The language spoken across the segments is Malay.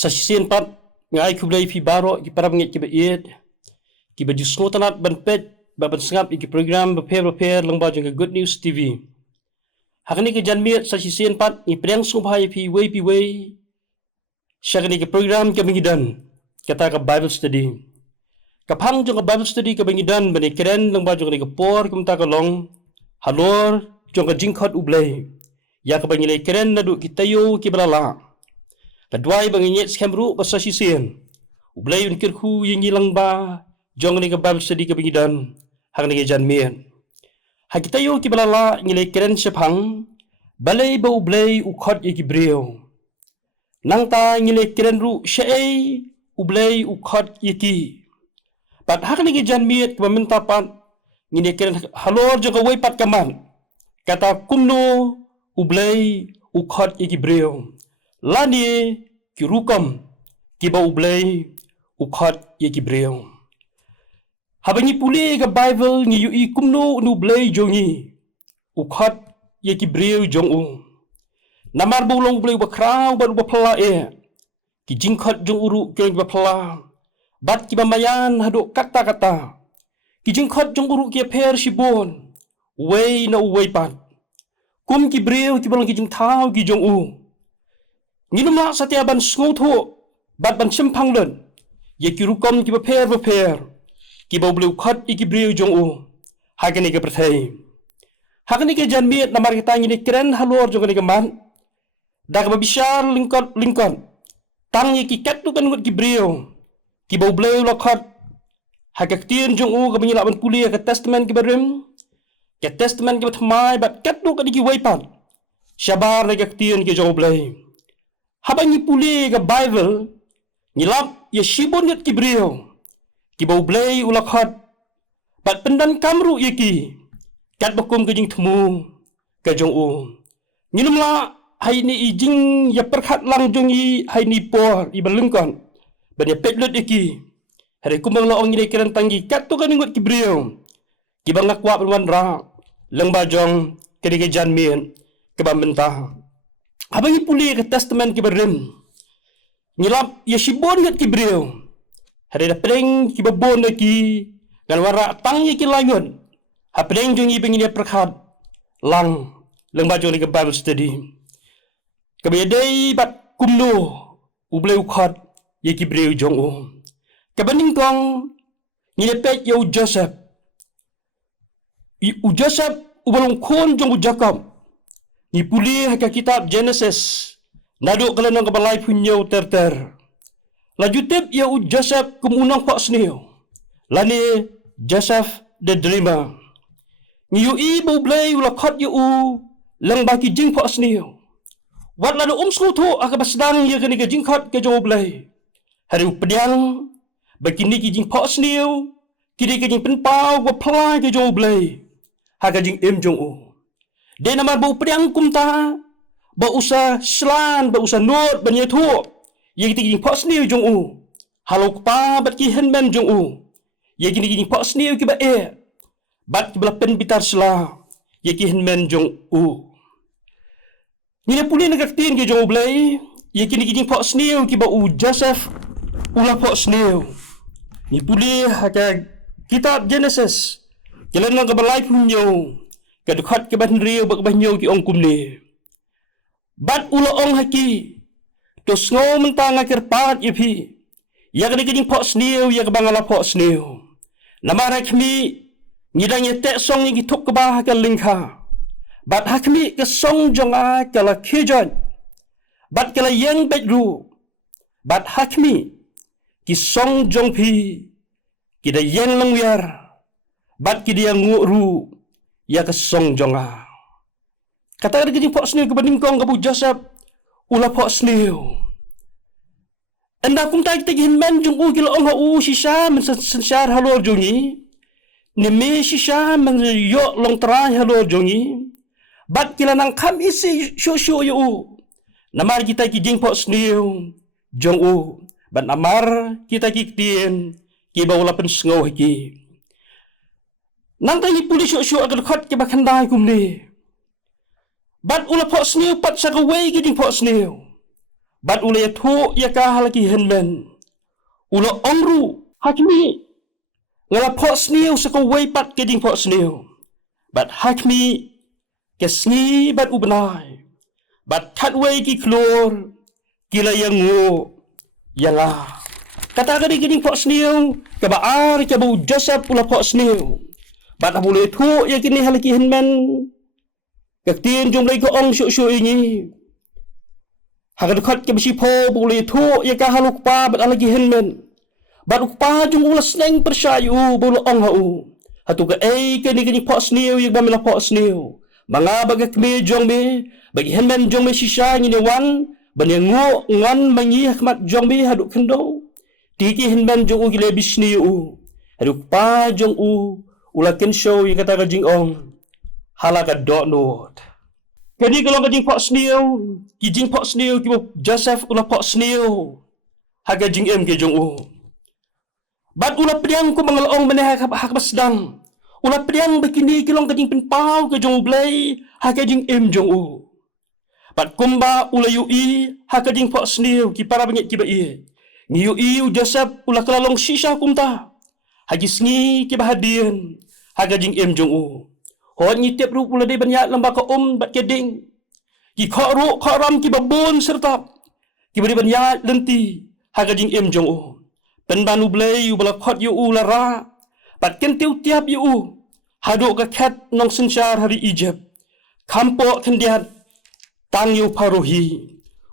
sa sisian pat ngai kublai fi baro ki parab ngi ki baiet ki baju snotanat ban pet baban sngap ki program beper lengba jeng Good News TV hakni ke janmiet sa sisian pat ngi preng subhai fi wei syakni ke program ke bengidan kata ke Bible study kapang jeng Bible study ke bengidan bani keren lengba jeng ke por kumta ke long halor jeng ke jingkot ublai ya ke bangilai keren nadu kitayo ki balala kedua banginyet skemru basa sisian ublai unkir khu yingi langba jong ni ke Bible study ke bengidan hakni ke janmiet hakitayo ki balala ngilai keren sepang balai ba ublai ukhot ki brio nang ta ngilai keren ru syai ublai ukhot ki pat hakni ke janmiet ke meminta pat ngilai keren halor jong wei pat kaman kata kumno ublai ukhot ki brio lani ki rukam ki ba ublai ukhot ki brio habangi puli ke Bible ni yu kumno nu blai jongi ukhot ki brio jong u namar bulong blai ba krau ba phala ki jingkhot jong uru ke ba phala bat ki ba mayan hado kata ki jingkhot jong uru ki pher sibon wei na wei pat kum ki brio ki bolong ki jing thau ki jong u nginum la satia ban sngo tho bat ban simpang len ye ki rukom ki ba pher ki ba bleu khat ki brio jong u hagani ke prathai hagani ke janmiet namar kita ngini keren halor jong ni ke man dak ba bishar lingkon tang ye ki kat tu kan ngut ki brio ki ba bleu la khat hagak tien jong u ke bangila ban puli ke testament ki barim ke testament ki thmai bat kat tu kan ki wei pan shabar le ke tien ki jong blai habangi puli ke Bible ngilap ye shibon ngut ki brio ki bau blai ulakhat bat pendan kamru yeki kat bakum ke jing thmu ke jong u nginum la hai ni ijing ya perkhat lang jong i hai ni por i balungkon ban ya petlut yeki hari kumbang la ong ni kiran tangi kat tu kan ngut ki brio ki bang akwa ban ra leng ba jong ke di janmien ke ba mentah abangi puli ke testament ki berem ngilap ya shibon ngut ki brio hari da preng ki babon ki dan wara tang ki langun ha preng jong i bengin perkhat lang leng ba jong ni ke Bible study ke bedai bat kumno ubleu khat ye ki brio jong u ke baning kong ni pet yo Joseph ubalong khon jong Jacob ni puli ha kitab Genesis nadu kalanong kabalai punyo ter laju tip ya Joseph kumunang pak sneo lani Joseph the dreamer ni yu i bu blai ula khat yu lang baki jing pak sneo wat ladu sku tho aka basdang ya kani ke jing khat ke jo blai hari updiang baki ni ki jing pak sneo kidi ke jing penpau wa phlai ke jo blai ha ka jing em jong u de namar bu updiang kumta ba usa slan ba usa not ban ye thu ye ti jing pak sneo jong u halo pa bat ki henmen jong u ye gini gini pak sneo ki ba bat ki bla pen bitar sla ye ki henmen jong u ni puli nak tin ki jong blai ye gini pak sneo ki ba u Joseph ula pak sneo ni puli ha ka kitab Genesis kelan nak balai punyo ka dukhat ke ban riu ba banyo ki ong kumni bat ula ong haki to sngo mentang akir pat ipi ya kini kini pak sneo ya kebangala pak sneo namara kami ngidang ye tek song ni gituk ke bah ke lingkha bat hakmi ke song jonga kala khijan bat kala yang bedru bat hakmi ki song jong pi kida yang langwiar bat kida yang nguru ya ke song jonga kata kini pak sneo ke bandingkong ke bu Joseph ula pak sneo anda kum tai tegi men jung u kilo ong u shisha men sensar halor jongi ni me shisha men yo long trai halor jongi bat kila nang kham isi sho yo u namar kita ki jing pot sneo jong u ban namar kita ki tien ki bawla pen sngo ki nang tai puli sho agar khat ki bakhandai kum ni bat ula pot sneo pat sa wei ki jing pot sneo bat ula ya thu ya ka halaki henmen ula ongru hakmi ngala pho sniu saka wei pat ke ding pho sniu bat hakmi ke sngi bat ubnai bat that wei ki klor kila yang ngo yang kata kadi ke ding pho sniu ke ba ar ke bu Joseph ula pho sniu bat abule thu ya kini halaki henmen ke tin jong lei ko ong shu shu ini hagan khat ke bisi pho bule thu ya ka haluk pa bat alagi henmen bat ukpa jung ulas neng persyayu bulu ong hau hatu ke ke ni pho sniu ya ba mila pho sniu manga bagak me jong me bagi henmen jong me shisha ni wan ban ngo ngan mangi hikmat jong me hadu kendo tiki henmen jong u gile bisniu hadu pa jong u ulakin show ya kata ka jing ong halaka dot not kadi kalau ka jing pho sniu ki jing pho sniu ki Joseph ula pho sniu haga jing em ke jong u bat ula priang ko mangalong meneh hak basdang ula priang begini kilong kajing penpau ke jong blai hak jing em jong u bat kumba ula yu i hak jing pho sniu ki para bangit ki ba i ni yu i Joseph ula kalalong shisha kumta hagi sngi ki bahadian hak jing em jong u hon ni tiap ru ula de banyak lamba ka bat keding ki kho ram ki babon serta ki bari banyak lenti hak jing em jong u pen banu blai yu bala khot yu u la ra pat ken tiu tiap yu u hadu ka khat nong senchar hari Egypt kampo kendiat tang yu parohi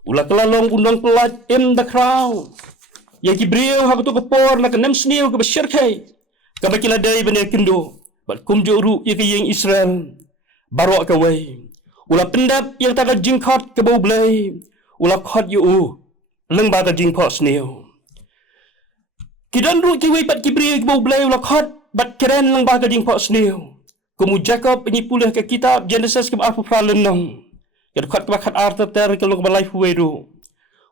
ula kelalong undang pelat em da kraw ya ki brio ha tu ko por la kenem sniu ke besyar kai ka bakila dai bene kendo bat kum juru ya ke yeng Israel baro ka wei ula pendap yang tak jingkhot ke bau blai ula khot yu u leng ba ka jingkhot sniu kidan ru ki wei pat kibri ke bau blai ula khot bat keren lang ba ka jing pho sniu kumu Jacob ni pulih ke kitab Genesis ke apa pralenong kad khot ka khat ar ter ke lo ka life we ru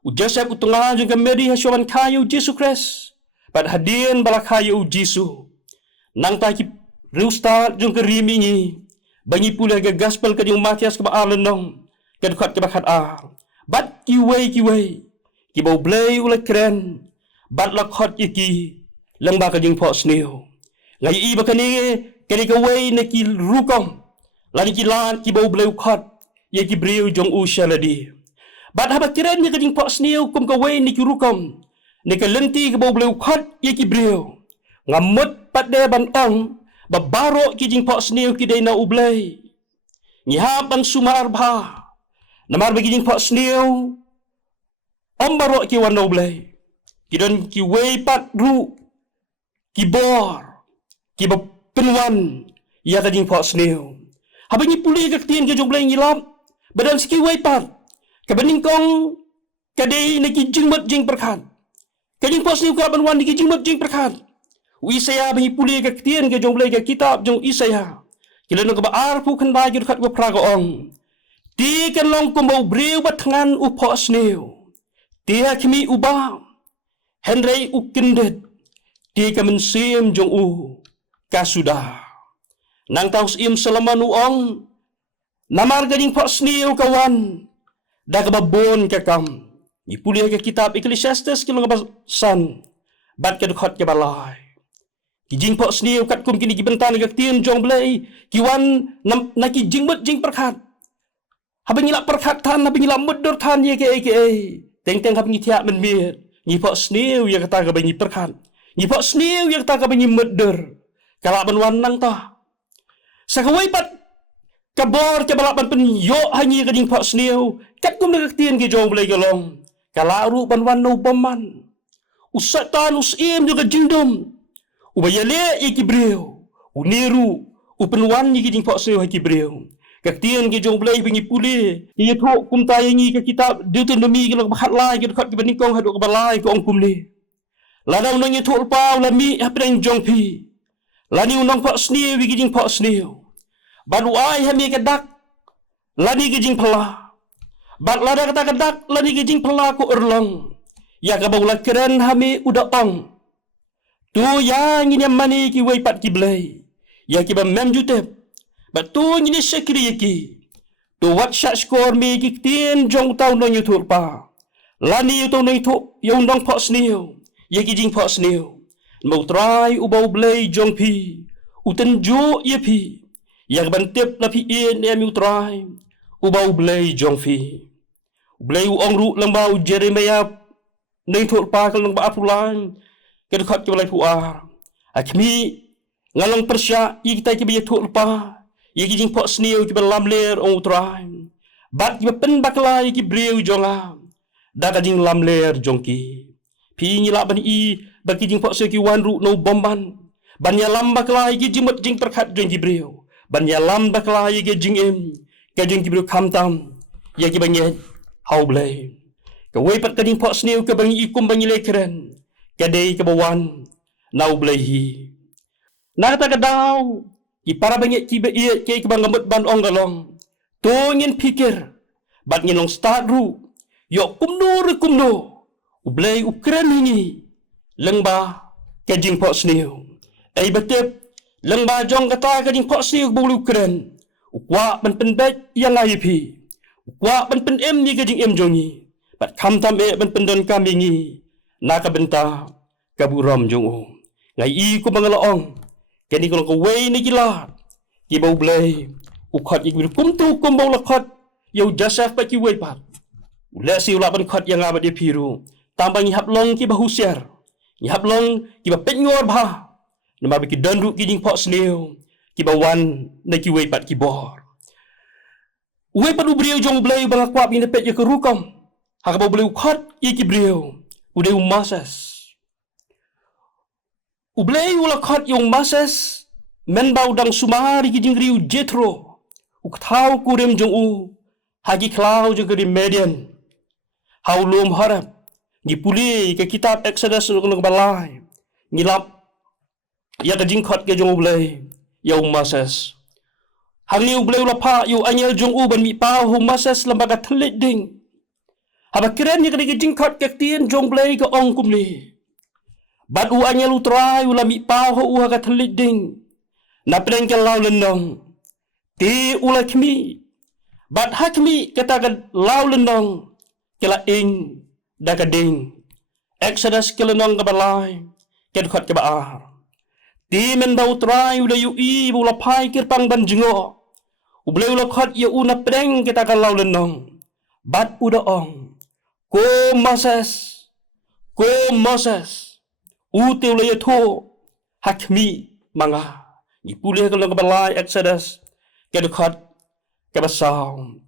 u Joseph utunga juga Mary hasyawan kayu Jesus Christ pat hadien bala kayu Jesus nang ta ki rusta jung ke rimi ni bangi pulih ke gospel ke jung Matias ke alenong kad khot ka khat ar bat ki wei ki bau blai ula keren bat la khot iki lang ba ka jing pho sniu ngai i ba kani kani ka wei ne ki rukong la ni ki lan ki bau bleu khot ye ki briu jong u shaladi bat ha ba kiran ni ka jing pho sniu kum ka wei ni ki rukong ne ka lenti ka bau bleu khot ye ki briu ngamut pat de ban ong ba baro ki jing pho sniu ki de na u blai ni ha ban sumar bha namar ba ki jing pho sniu om baro ki wan no blai kidon ki wei pat ru ki bor ki ba penwan ya ka jing pho sniu habani puli ka tien ke jong blai ngilap badan ski wei pat ka baning kong ka dei ne ki jing mat jing perkhan ka jing pho sniu ka ban wan ki jing mat jing perkhan wi saya bani puli ka tien ke jong blai ka kitab jong Isaya kilon ka ba ar pu khan ba jur khat ba pra ga ong ti kan long ko mau breu ba thangan u pho sniu tia kimi uba Henry ukindet ti kamen sim jong u kasuda nang taus im salamanu ong namar gading pho sniu kawan da ka babon ka kam ni pulih ke kitab Ecclesiastes kilong ba san bat ka khot ke balai ki jing pho sniu kat kum kini gibentan ka tien jong blai kiwan na ki jing mut jing perkhat habangila perkhat than habangila mudur than ye ke teng hab ni thia men mir ni pho sniu ya kata ka bani perkhan ni pho sniu ya kata ka bani mudur kala ban wan nang ta sakawai pat kabor ke balapan pen yo hanyi ka jing pho sniu kat kum na tien ke jong blai galong kala ru ban wan no paman usatan usim juga jingdom ubayale ikibreu uniru upenwan ni jing pho sniu hakibreu ka tien ke jong blai bingi puli ye tho kum ta yengi ke kitab Deuteronomy ke khat lai ke khat ke baning kong hadu ke balai ko ong kum ni la dau nang ye tho pau la mi hapeng jong phi la ni unong pho sniu wi jing pho sniu balu ai ha mi ke dak la ni ke jing phala bat la da kata ke dak la ni ke jing phala ko urlong ya ka bau la keren ha mi uda ong tu ya ngi mani ki wei pat ki blai ya ki ba mem jutep batu ni sekri ki to what shot score me ki tien jong tau no nyu thur pa Lani utau nai tu yang dong pak sniu, ye kijing pak sniu. Mau try ubau blay jong pi, uten jo ye pi. Yang bantep lapi in em try ubau blay jong pi. Blay ong ru lembau Jeremiah nai tu pa kalau ba apulan, kedekhat ke balai puar. Akmi ngalong persya ye kita ke biye tu pa, ye kijing pak sniu ke balam ler ong try. Bat ke pen bakla ye ki breu jonga. Daga jing lam ler jongki. Pi nyila ban I bagi jing pak seki wan ru no bomban. Ban ya lam bakla ye jing mat jing perkhat jong gibreu. Ban ya lam bakla ye jing em. Ka jing gibreu kamtam. Ye ki banye hau blay. Ka wei pat ka jing pak sneu ka bangi ikum bangi lekeren. Ka dei ka bawan nau blay hi. Na kata ka daw. Ki para bangi ki ba iye ke bang ngamut ban ong galong. To ngin pikir. Bat ngin long start ru. Yo kumno ublay ukren hingi lengba kajing pot sniu ai betep lengba jong kata kajing pot sniu bulu ukren ukwa ban penbet yang ai pi ukwa ban pen em ni kajing em jongi bat kam tam e ban pendon kambingi na ka benta kaburam jong o ngai I ku bangalaong kani ko wei ni gila ki bau blay ukhat ik kumtu kumbau lakhat yo jasaf pa ki wei pat Ula si ula ban khat yang abad dia piru. Tambah ngihap long ki bahusiar. Ngihap long ki ba penyuar bah. Nama biki dandu ki jing pot sneu. Ki ba wan na ki wei pat ki bor. Wei pat ubriu jong blay bang akwap ina pet ye ke rukam. Hak ba blay khat ye ki briu. Ude masas. Ublay ula khat yung masas. Men bau dang sumari ki jing riu jetro. Uktau kurem jong u. Hagi klau jong ke median. Hau lom harap ni puli ke kitab Exodus ng balay ngilap ya ka jingkhat ke jong ublay ya masas hangli ublay ulapa yu anyel jong u ban mi pa hu masas lambaga thlit ding haba keren ni ke jingkhat ke tien jong blay ke ong kumli bat u anyel utrai ula mi pa hu ha ka thlit ding na pleng ke law lenong ti ula kmi bat hakmi kata ka law lenong kela ing daga ding Exodus kelenong ka balay kedkhat ka baar ti men bau trai ula yu I bula pai kirpang banjingo uble ula khat ya una preng kita ka law lenong bat uda ong ko Moses ute ula ya tho hakmi manga ipule kelenong ka balay Exodus kedkhat ka basaw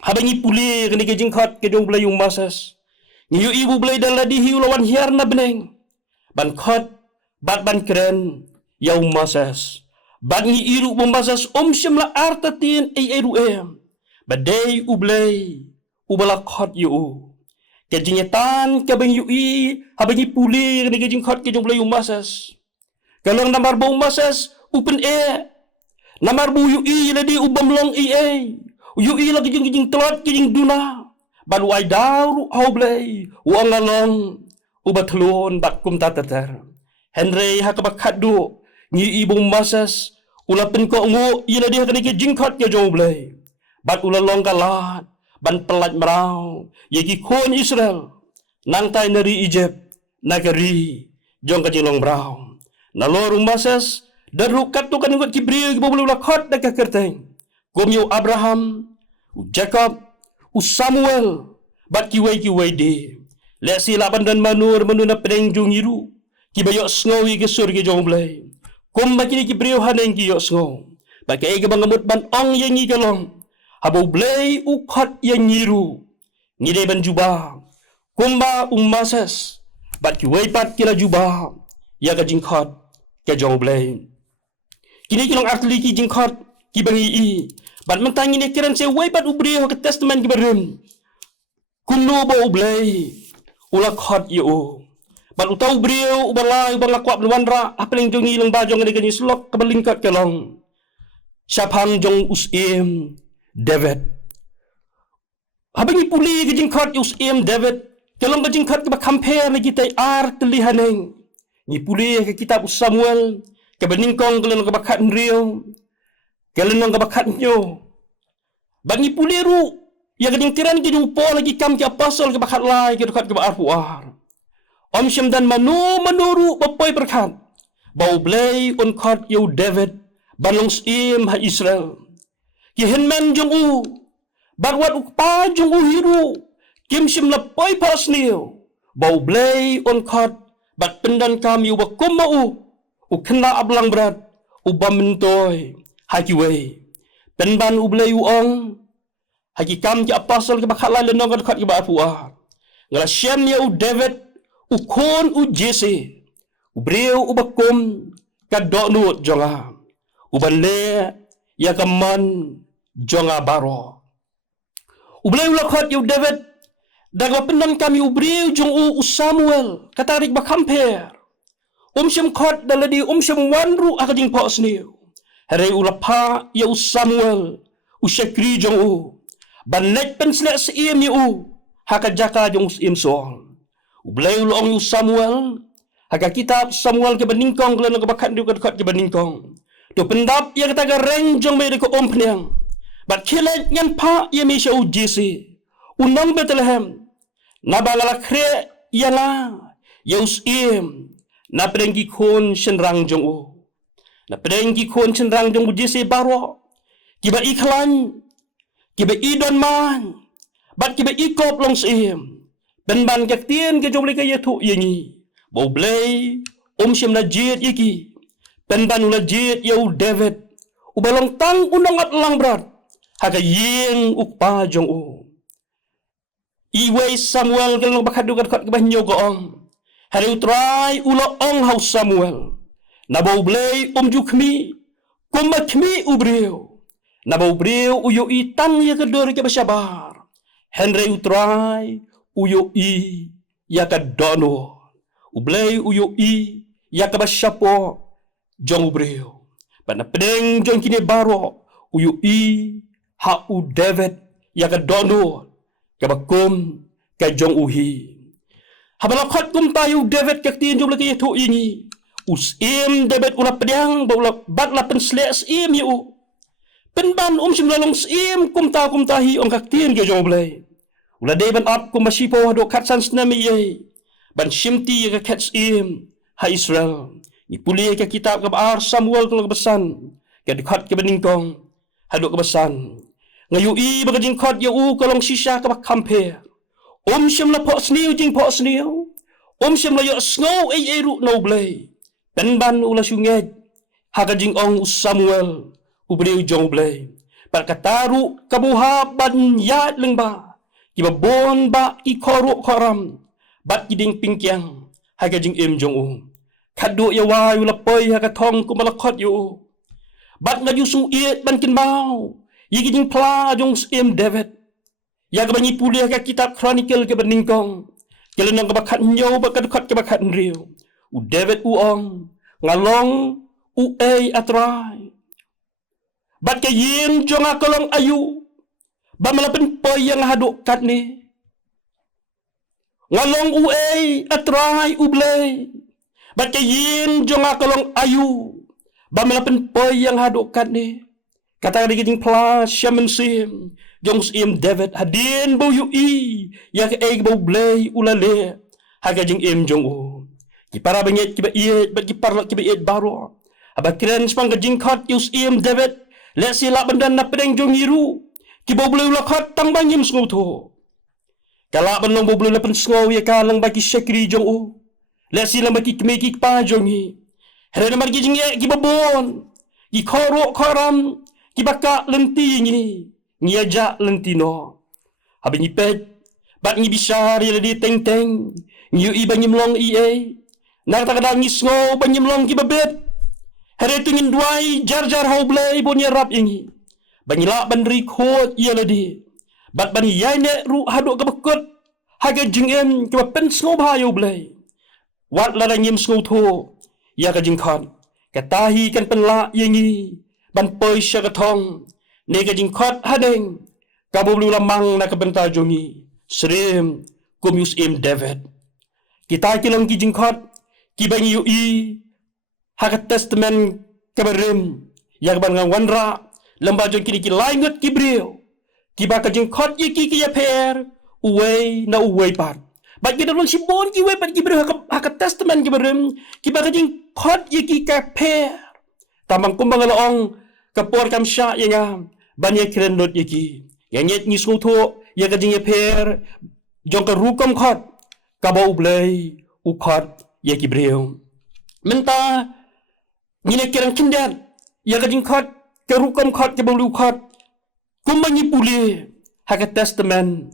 habang ipuli kani ke jingkhat ke jong blay masas ngiyu ibu blay daladi hiu lawan hiar na beneng ban khat bat ban keren yau masas ban ngi iru masas syam la artatin ai eru em badai ublay ubala khat yu ke jingetan ke bang yu I habang ipuli kani ke jingkhat ke jong blay masas kalong namar bau masas upen namar bu yu I ladi ubam long yu I lagi jing telat jing duna ban wai daru hau blay wang along ubatlon bat kum tatatar Henry hakabakhat du ngi ibung masas ulapen ko ngo ila dia kani ke jingkhat ke jong blay bat ulalong kalat ban pelat merau yegi kon Israel nang tai nari Egypt nagari jong ka jilong brau nalor masas darukat tu kan ngot kibriu ki bolu lakhat dak kerteng Gomyo Abraham, Jacob, Samuel, bat kiway di. Lesi laban dan manur na pedeng jong iru. Kibayok sngowi ke sur ke jong blay. Kum bakini ki briu haneng ki yok sngow. Bakai ke bangamut ban ong yang ngi kalong. Habau blay ukhat yang ngiru. Ngide ban jubah. Kumba masas. Bat kiway pat kila jubah. Ya ka jingkhat ke jong blay. Kini kilong artli ki jingkhat ki bangi I. Bat mentangi ni kiran se wai bat ubri ke testament ki barim. Kuno ba ublay. Ula khat yo. Bat utau brio ubalai ubang akwap luanra apeling jongi lang bajong ni kanyi slok kabalingkat kelong. Syapang jong usim David. Habang ipuli ke jingkhat usim David. Kelong ke jingkhat ke ba compare ni kita art lihaneng. Ipuli ke kitab Samuel ke beningkong kelong ke bakat nrio. Kelong ke bakat nyo. Bangi puliru Ya kadang tiran ki jumpo lagi kam ki apostol ki bakat lai ki dekat ki arpuar. Om syam dan menuru bapai berkat. Bau blay on kot yu David balong sim ha Israel. Ki henman jong u barwat ukpa jong u hiru kim syam lapai pas niu. Bau blay on kot bat pendan kam yu bakum mau u kena ablang berat u bamentoi haki wei. Penban u blay u ong haki kam ki apostol ki bakat lai lenong dekat ki arpuar. Ngala syam ya u David u kon u Jesse u breu u bakum ka donut jonga u banle ya kaman jonga baro u breu lakot yu David daga pendan kami u breu jong u Samuel katarik bakamper syam khot daladi syam wanru akading po sniu hare u lapa ya u Samuel u syakri jong u banek penslek seim ya u hakajaka jong seim soang u breu long u Samuel Haka kitab Samuel ke beningkong kelana ke bakat dia dekat ke beningkong. Tu pendap ia kata gareng jong me ko ompniang. Bat kilat nyan pa ia me syau Jesse. Unang Bethlehem. Na bangala kre ialah Yaus im. Na perenggi kon senrang jong u. Na perenggi kon senrang jong u Jesse baro. Kiba iklan. Kiba idon man. Bat kiba ikop long sim. Benban kak tien ke jong le ke yetu yengi. Bau blay, syam na jit iki. Penban ula jit yau David. Ubalong tang unang at lang berat. Haka ying ukpa jong u. Iway Samuel galang bakadu kat kebanyo goong. Hari utrai ula ong hau Samuel. Na bau blay jukmi. Kumakmi ubreu. Na bau breu uyo itang ya kedori ke basyabar. Henry utrai uyo i ya kadono. Ublay uyo i ya kabasyapo jong ubreo. Pada pedeng jong kini baro uyo i ha u David ya kadono kabakum ka jong uhi. Habalakot kum tayo David kaktiin jong lagi tu ini. Usim David ulah pedang baula batla penslek sim yu. Penban simlalong sim kum tahi ong kaktiin ke jong ublay. Ulah David up kum masipo do katsan snami ye. Ban syimti ya kats im ha Israel. Ni puli ka kitab ka baar Samuel ka besan. Ka dekat ke beningkong hadok ke besan. Ngayu i bagajing khot ya u kalong sisa ka bakampe. Syam la po sniu jing po sniu. Syam la yo snow ay ru no blay. Penban ula syunged ha kajing ong Samuel ubriu jong blay. Par kataru kabuha ban yat lengba. Kiba bon ba ki koru koram. Bat kiding pingkyang haga jing im jong u. Kadu ya wayu lapoi haga thong kumalakot yu. Bat ngaju su iet ban kinbau. Yigi jing pla jong im David. Ya ga banyi puli haga kitab Chronicle ke beningkong. Kelenang ke bakat nyaw bakadukot ke bakat nriu. U David u ong ngalong u ay atrai. Bat ke yin jong akalong ayu. Ba malapen poy yang haduk kat ni. Ngalong uay atrai ublay. Baca yin jong akalong ayu. Bamelapen poy yang hadukat ni. Kata digiging plas syaman sim. Jong sim David hadin bau yu i. Ya ke egg bau blay ulale. Haga jing im jong u. Kipara banyet kiba iet. Bat kipara kiba iet baro. Aba keren sepang gajing kot yu sim David. Let sila bandan na pedeng jong iru. Kiba blay ulakot tang banyim senguto. Kalau benong boleh lepas ngau ya kalang bagi syakri jong u. Let sila bagi kemeki pa jong hi. Hera margi jing ya ki babon. Ki korok koram ki baka lenti ni. Ngiaja lenti no. Habi ni pet bat ni bisar ya di teng teng. Ngiu i banyim long i ai. Nak tak ada ngis ngau banyim long ki babet. Hera tungin duai jar jar hau blay bon ya rap ingi. Banyila bandri khot ya ladi. Bat bani yai ne ru haduk ke bekut. Haga jingem ke pen snow bayo blay. Wat la ngim snow tho. Ya ka jingkhan. Katahi kan penla yengi. Ban poi sya thong. Ne ka jingkhat hadeng. Kabulu lamang na kabenta jongi. Srim kumus im David. Kita kilang ki jingkhat. Ki bangi yu i. Haga testament kabarim. Ya ban ngang wanra. Lamba jong kini ki laingut ki brio. Kiba ka jing khot yiki ki ya per uwe na uwe pat. Bat kita lon sibon ki we pat ki ber hak testament ki berem kiba ka jing khot yiki ka per. Tamang kumbang laong kapor kam sya yang banyak keren not yiki. Yang nyet ni suto ya ka jing ya per jong ka rukom khot ka bau blai u khot yaki breu. Menta ni ne keren kindan ya ka jing khot ka rukom khot ka bau lu khot kumbang ni puli hak testament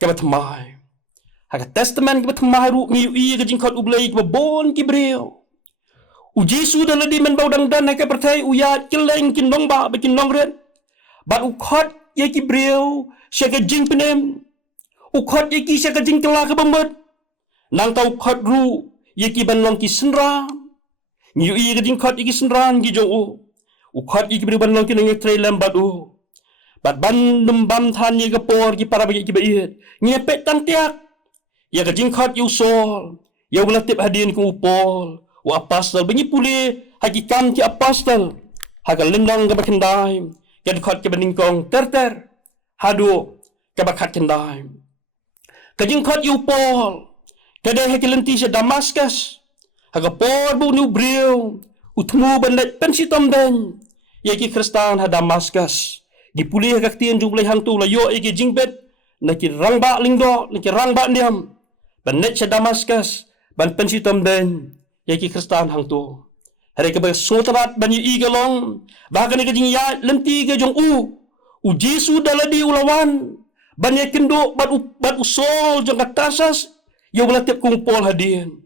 ka batmai. Hak testament ki batmai ru ngi i ka jing khot u blai ka bon ki breu. U Jesu dalam di men bau dang dan hak pertai u ya keleng kin dong ba bikin dong ren. Bat u khot ye ki breu sya ka jing penem. U khot ye ki sya ka jing kela ka bambat. Nang tau khot ru ye ki ban long ki senram. Ngi i ka jing khot ye ki senram ki jo u. U khot ye ki breu ban long ki nang tre lam bat u. Bat ban dum bam than ye ka por ki para bagi ki ba iet. Ngi pet tang tiak. Ya ka jing khot yu sol. Ya ulah tip hadin ku upol. Wa apostol banyi puli hakikan ki apostol. Haga lendang ka bakendai. Ya khot ki baningkong ter. Hadu ka bakat kendai. Ka jing khot yu pol. Kada hakilenti sa Damascus. Haga por bu nu breu. Utmu bandet pensitom den. Ya ki Kristan ha Damascus. Dipuli hagak tien jumlah hang tu layo iki jingbet. Naki rangba lingdo, naki rangba ndiam. Bandet sa Damascus. Ban pensitom den. Ya ki Kristan hang tu. Hari ke sotrat banyi igalong. Bahkan ke jing ya lenti ke jong u. U Jesu daladi ulawan. Banyak kendo bat usol jong katasas. Ya ulah tiap kumpul hadian.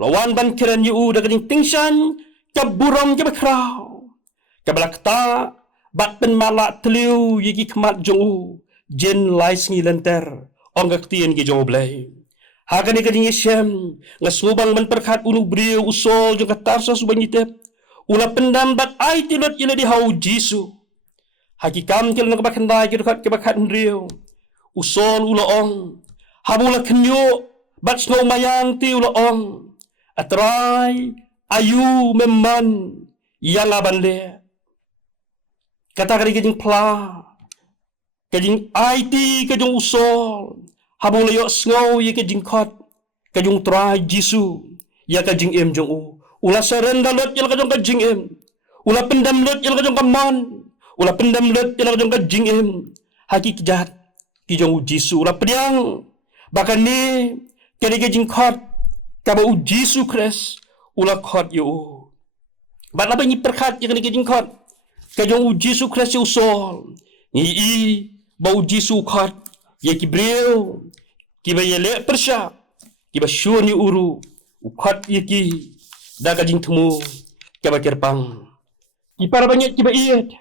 Lawan ban kiran yu da keding tingsan kaburong ke bakrau. Kabalakta bat pen malak teliu yiki kemat jong u. Jen lais ngi lenter. Onggak tien ke jong blai. Hagan ni kading Yeshem ngasubang man perkat unu brio usol jong katarsa subang itep ula pendam bat ai tilot ila di hau Jesu hakikam kel nak bakandai ke bakat rio usol ula ong habula kenyo bat snow mayang ti ula ong atrai ayu memman yang aban le kata kading pla kading ai ti kading usol habung layo snow ye ke jingkot ka jung try Jesu ya ka jing em jong u ula seren dalot yel ka jong ka jing em ula pendam lot yel ka jong ka man ula pendam lot yel ka jong ka jing em hakik jahat ki jong u Jesu ula pediang bahkan ni kali ke jingkot ka ba u Jesu Kris ula khot yo ba la ba ni perkhat ye ke jingkot ka jong u Jesu Kris u sol ni i ba u Jesu khot ye ki breu kiba yele persya kiba syuni uru ukhat yeki daga jing temu kiba kerpang ki para banyak kiba iet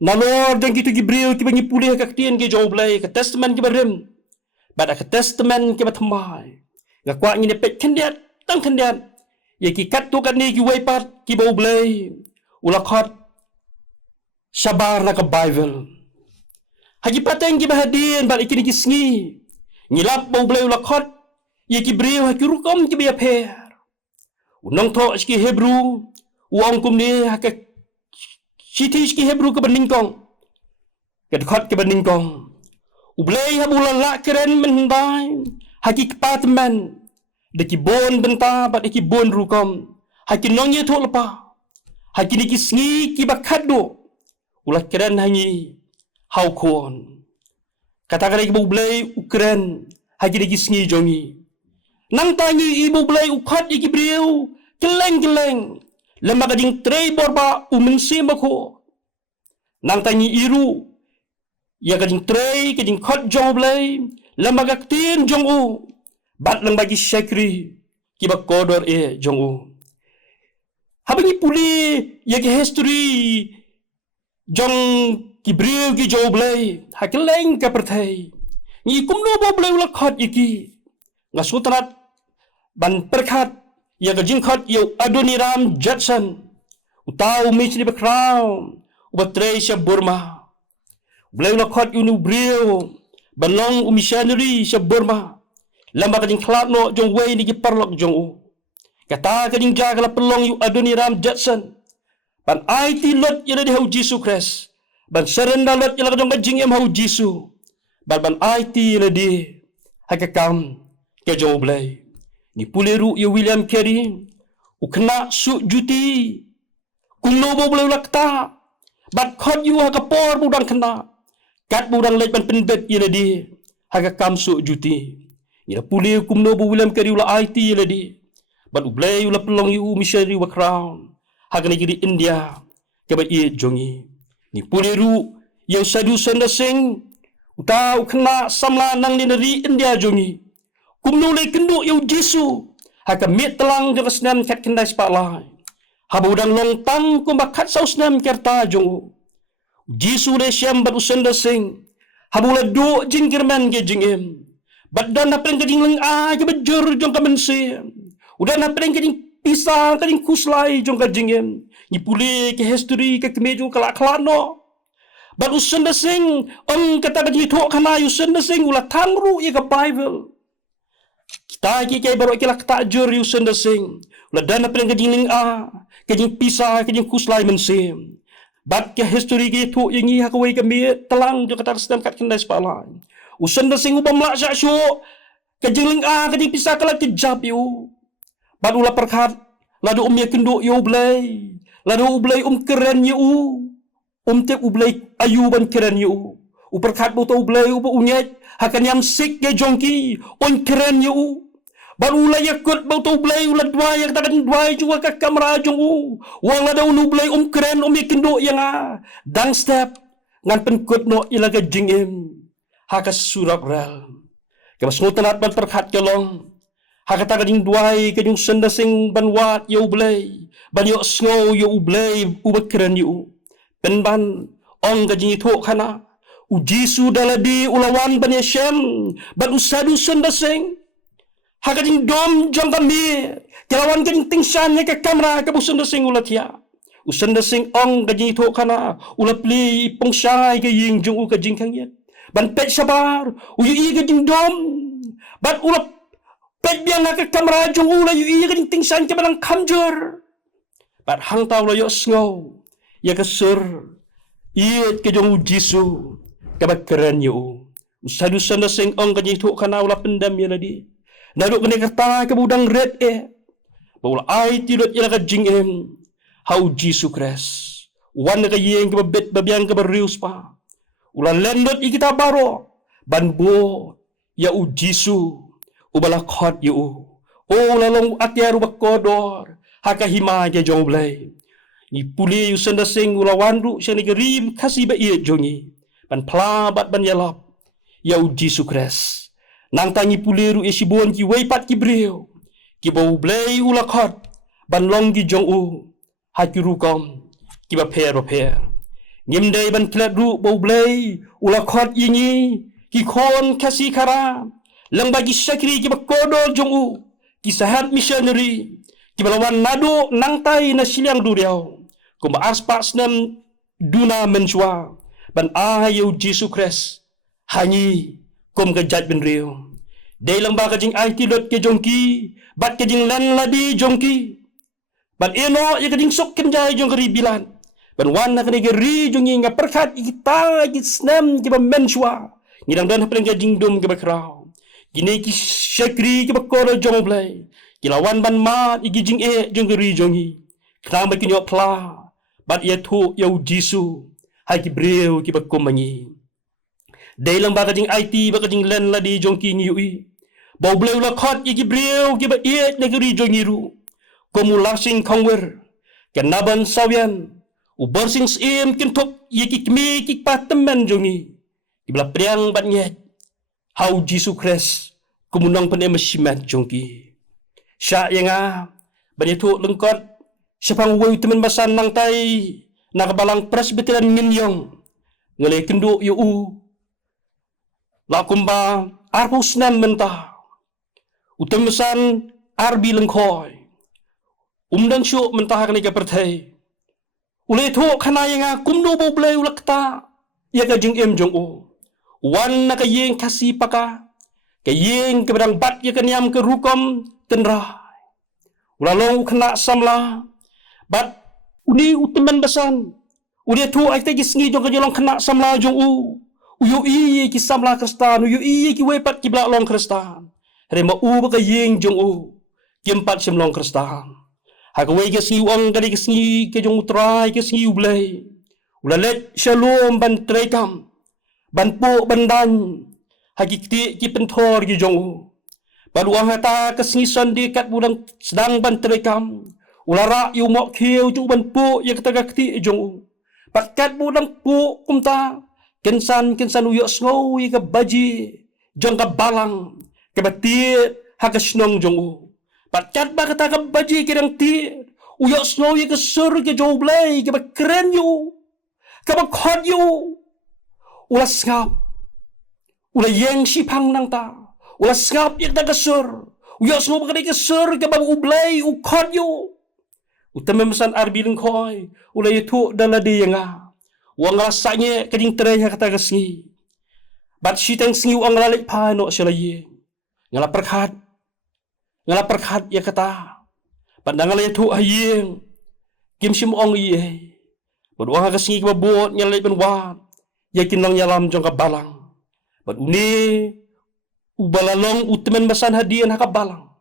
nalor dan kitu ki breu kiba ni pulih ka tien ke joblai ka testament kiba rem bada ka testament kiba thamai ga kwa ni pet kendiat tang kendiat yeki kat tu kan ni ki waipat kiba ublai ulakhat sabar na ka Bible haji pateng ki bahadin bal ikini ki sngi ngilap bau blai ulakhat ye ki breu ha ki rukom ki be per unong tho ski Hebrew uang kum ni ha ka siti ski Hebrew ke beningkong ke khat ke beningkong ublai ha bulan la keren mendai ha ki department de ki bon benta bat ki bon rukom ha ki nong ye tho lepa ha ki ni ki sngi ki bakhat do ulah keren hangi hau kon kata kali ibu blai Ukraine haji lagi sengi jongi nang tangi ibu blai ukhat iki breu keleng lemba kading trei borba umensi mako nang tangi iru ya kading trei kading khat jong blai lemba gaktin jong u bat lang bagi syakri kiba kodor jong u habani puli ya ki history jong ki breu ki joblai hakeleng ka perthai ni kumno boblai ula khat iki ngasutrat ban perkhat ya ka jingkhat yo Adoniram Judson utau misri bakrau ubatreisha Burma blai ula khat unu breu banong missionary sa Burma lamba ka jing khat no jong wei ni ki parlok jong u kata ka jing jagala pelong yu Adoniram Judson ban IT lot yada di hau Jesu Kris ban serenda lot ila jong jing em hau jisu ban IT la di hakakam ke jong blai ni puleru ya William Carey ukna su juti kung no bo blai lakta bat khot yu hakapor budang kena kat budang lej ban penbet ila di hakakam su juti ila pule kum no bo William Carey ula IT ila di ban ublai ula pelong yu missionary wa crown hagani gidi India ke ba ye jongi ni puleru yang sadu sendasing utau kena samla nang ni neri India jongi kumno le kendo yu Jisu haka mit telang jong snam kat kendai spalai habudang long tang kum bakat sau snam kerta jongu Jisu le syam batu sendasing habula do jingkirman ge jingem badan na preng keding leng a ke bejur jong kamense udah na preng keding pisang keding kuslai jong ka jingem ni pule ke history ke kemeju kala klano baru sendasing ong kata keding thok khana yu sendasing ula thangru ye ka Bible kita ke baru ke lak tajur yu sendasing ula dan na preng keding leng a keding pisang keding kuslai mense bat ke history ke thok yengi hakawai ke me telang jong kata stem kat kendai spalai usan dasing ubam lak syak syuk keding leng a keding pisang kala kejap yu bat ula perkhat ladu umya kenduk yu blai ladu ublai keren yu te ublai ayu ban keren yu uperkhat bo to ublai ubo unyet hakan yam sik ge jongki on keren yu baru la yakut bo to ublai ula dua yak takan dua juga ka kamera jong wang ladu ublai keren kenduk yang a dang step ngan penkut no ilaga jingem hakas surap rel kemas ngotanat ban perkhat kelong hakata kading duai kading sendasing banwat yo blai ban yo sngo yo blai ubakran yo penban ong kading thok khana u Jisu daladi ulawan ban yeshem ban usadu sendasing hakading dom jong kami kelawan kading tingsannya ke kamera ke sendasing ulatia usendasing ong kading thok khana ulapli pongsai ke ying jong u kading khangyet ban pet sabar u yi kading dom ban ulap pet biang ke kamera jong ula yu iya kading tingsan ke barang kamjur bat hang tau lo yo sngo ya ke sur iet ke jong Jisu ke bakeren yu usadu sana sing ong kading thok kana ula pendam ya ladi naduk kene kerta ke budang red baula ai tilot ila ka jing hau Jisu Kres wan ka yeng ke bet babiang ke berius pa ula lendot ikita baro ban bo ya u Jisu ubala khot yu o lalong atyaru bakodor haka hima ke jong blai ni puli yu sendasing ulawandu syani gerim kasi ba ie jongi ban plabat ban yalap ya u Jisu Kres nang tangi puli ru isibon ki weipat ki breu ki bau blai ula khot ban long ki jong u hakiru kom ki ba per ngimdai ban klat ru bau blai ula khot yingi ki khon kasi kara lang bagi syakri ki bakodo jong u ki sahat missionary ki balawan nado nang tai na silang duriau ko ba aspa snam duna menswa ban ayu Jisu Kres hanyi kom ga jat ben reu dei lang ba ka jing IT lot ke jongki bat ke jing lan ladi jongki ban eno ya ka jing sok kenjai jong ri bilan ban wan na ka ni ri jongi nga perkhat kita ki snam ki ba menswa ngidang dan hapeng ga jing dum ke bakrau gini ki syakri ki bakora jong blai kilawan ban mat igi jing jong geri jongi kram ba kinyo pla bat ya thu ya Jisu hai ki breu ki bakomangi dailang ba ka jing IT ba ka jing len la di jong ki ngiui bau bleu la khot igi breu ki ba na geri jongi ru komu lasing khongwer kenaban sawian u borsing sim kin thop ye ki kmi ki patemen jongi ibla priang bat nyet hau Jisu Kres kumunang panemasimat jongki sya yang banito lengkot sepang wei temen basan nang tai nakabalang presbyterian nginyong ngale kendo yu lakumba arpusnan menta utemesan arbi lengkoi umdan syuk mentah kani ka perthai ule tho khana yang kumdo bo blai ulakta ya ka jing jong wan na ka yeng kasi paka ka yeng ke barang bat ya kanyam ke rukom tenra ulalong kena samla bat uni utemen basan Udah tu ai te gisngi jong kajolong kena samla jong uyo i ki samla kristan uyo i ki wepat ki blak long kristan rema ba ka yeng jong kimpat simlong kristan hakawe gisngi wang dari gisngi ke jong utrai gisngi ublai ulalet shalom ban trekam ban po bandan hakikti ki pentor ki jong baluang hata kesngi sandi kat bulang sedang ban trekam ulara yu mok khiu ju ban po ya kata kti jong pakat bulang po kumta kensan uyok snow ka baji jong ka balang ka batit hakasnong jong pakat ba kata ka baji kirang ti uyok snow ka sur ka joblay ka bakren yu ka bakhot yu ula skap ula yeng sipang nang ta ula skap yak ta ka sur uyok snow ka sur ka bang ublay ukhot yu utamemsan arbilin khoi ula yitu daladi nga wang rasanya kading teraya kata kesngi bat siteng sngi wang lalik pano selaye ngala perkhat ya kata pandangan ya tu ayeng kim sim ong ye badwa kesngi ka bot nyalai ben wat ya kinong nyalam jong ka balang bat uni ubalalong utmen basan hadian ka balang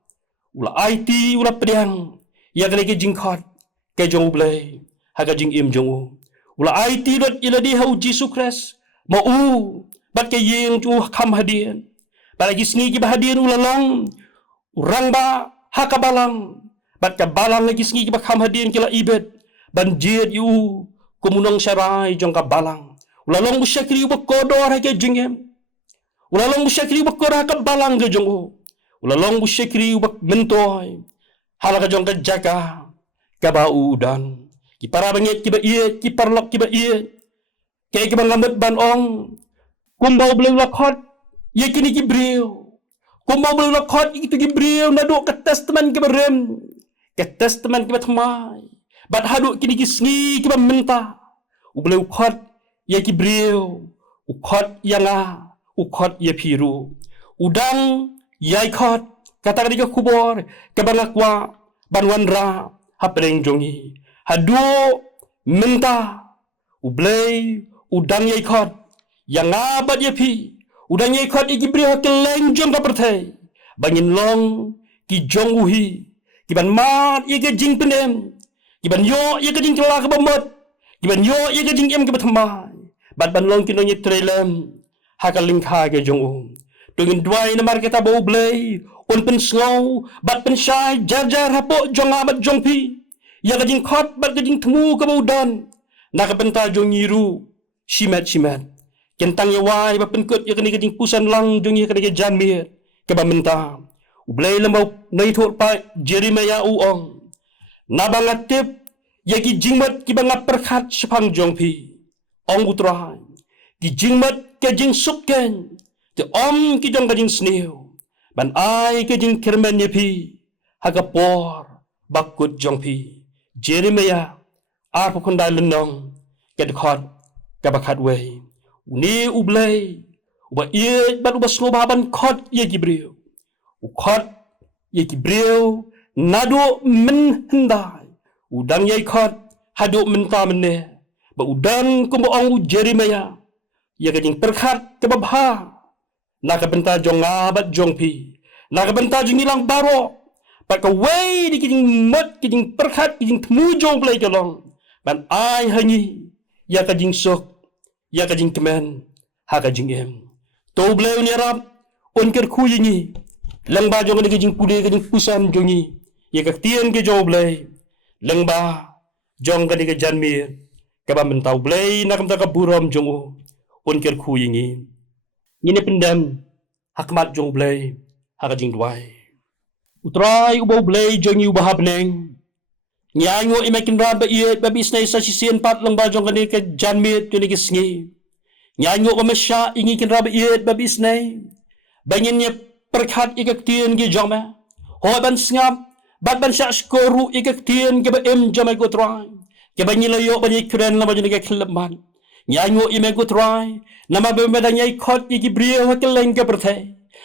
ula IT ula pedang ya kene ke jingkhat ke jong blai ha ka jing im jong ula IT dot iladi hau Jesus Christ mau bat ke yeng tu kham hadian balagi sngi ki bahadian ulalong urang ba hakabalang bat ka balang lagi sngi ki kham hadian kila ibet banjir yu kumunong syarai jong ka balang ulalong musyakri ba kodor ha ke jingem ulalong musyakri ba kodor ha ka balang ke jong ulalong musyakri ba mentoy halaka jong ka jaga ka ba udan ki para bangit ki ba iye ki parlok ki ba iye kay ki bangamot ban ong kumbaw blay lakot ye kini ki briw kumbaw blay lakot itu ki briw nado ka testament ki ba rem ka testament ki ba thamay bat hadu kini ki sngi ki ba menta ublay ukot ye ki briw ukot yanga ukot ye piru udang yai khot kata ka kubor ka bangakwa banwanra hapreng jongi hadu menta ublay udang yai khot yang abat ye pi udang yai khot iki bri hakeleng jong ka perthai bangin long ki jong uhi ki ban mat ye ke jing penem ki ban yo ye ke jing kala ka bamot ki ban yo ye ke jing em ke bathmai bat ban long ki no ye trelem hakaling kha ke jong tungin duai na mar kita bo ublay on pen slow bat pen shai jar hapo jong abat jong pi ya ka jing khot bat ka jing thmu ka bo dan na ka penta jong yiru shimat kentang ya wai ba penkut ya kani ka jing pusan lang jong ya kani ka janmir ka ba menta ublay lambau nei thot pa Jeremia uong na bangatip ya ki jingmat ki bangap perkhat sepang jong pi ong utrai ki jingmat ka jing sukken te om ki jong ka jing snew ban ai ka jing kermen ye pi haga por bakut jong pi Jeremia ar pukundai lenong ke dekhot ka bakhat we uni ublay uba ye bat uba sloba ban khot ye gibril ukhot ye gibril nado men hendai udang ye khot hado menta menne ba udang kumba ong Jeremia ye ka jing perkhat ke babha na ka benta jong abat jong pi na ka benta jing ilang baro pat ka wei di kijing mot kijing perkhat kijing tmu jong play jolong ban ai hanyi ya ka jing sok ya ka jing kemen ha ka jing em to bleu ni rap on ker khu yi lang ba jong ni kijing pude kijing pusan jong ni ya ka tien ke jo blay lang ba jong ka ni ke janmir ka ba mentau blay na kam ta ka burom jong on ker khu yi ni ni pendam hakmat jong blay ha ka jing duai utrai ubo blay jong yu bahab neng nyango imakin rad ba iye ba bisnay sa sisian pat lang ba jong kani ka janmit kani ka sngi nyango ko masya ingi kin rad ba iye ba bisnay bangin niya perkhat ikak tien ki jong ma ho ban sngap bat ban sya skoru ikak tien ki ba em jom ko trai ki ba nilayo ba ni kren la ba ni ka khlebman nyango ime ko trai nama ba medanyai khot ki briyo ha keleng ka perthai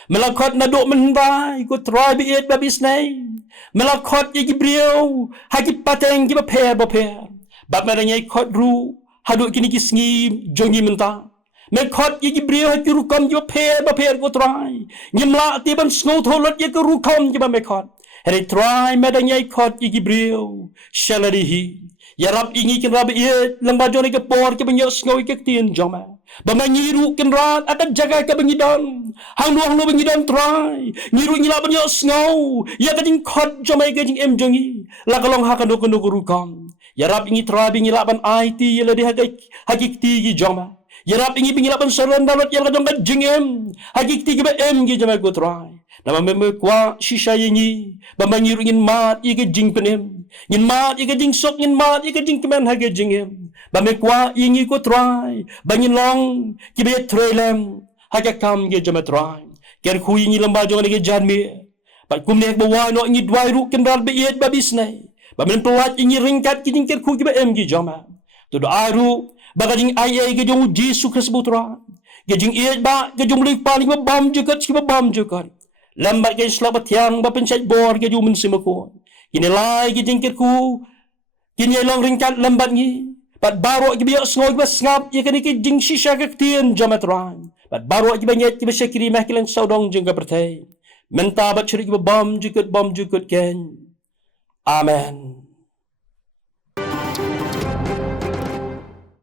melakot na do mendai ko try bi et ba bisnai melakot ye gibriu ha ki pateng ki ba pher ba pher ba ma nyai khot ru haduk kini kisngi jongi menta me khot ye brio ha kuru kom jo phe ko trai nyimla ti ban snow tholot ye kuru kom jo me khot heri trai me dang ye khot ye brio shalari hi ya rab ingi kin rab ye lamba jone ke por ke banyo snow ke tien joma ba mangiru kin rat akan jaga ke bangidon hang lu bangidon trai ngiru ngila banyo snow ya kading khot joma ke jing em jongi la kalong ha kan do kuru kom ya rab ingi trai bingi laban IT ye le hagik ti gi joma ya rab ingi bingi laban saran dalot ya kadong ka jingem hagik ti gi ba em gi joma ko trai nama me kwa shisha yengi ba mangiru ngin mat ye ke jing penem ngin mat ye ke jing sok ngin mat ye ke jing kemen hage jingem ba me kwa yengi ko trai ba ngin long ki be trelem hage kam ge joma trai ker khu yengi lamba jong ge janmi ba kumne ba wa no ngi dwai ru kendal be yet ba bisnai ba men pewat yengi ringkat ki jing ker khu ki ba em gi joma to do aru ba ga jing ai ge jong jisu kristus tra ge jing yet ba ge jong lik paling ba bam jekat ki ba bam jekat lambat ke selabat yang ba pencet bor ke jumen simako kini lai ke jingkirku kini long ringkat lambat ni pat baro ke biak sngoi ba ngap ye kini ke jing shisha ke tien jamat ran pat baro ke banyet ke syakiri mah kilang saudong jeng ka pertai menta bat ciri ke bom jukut ken amen.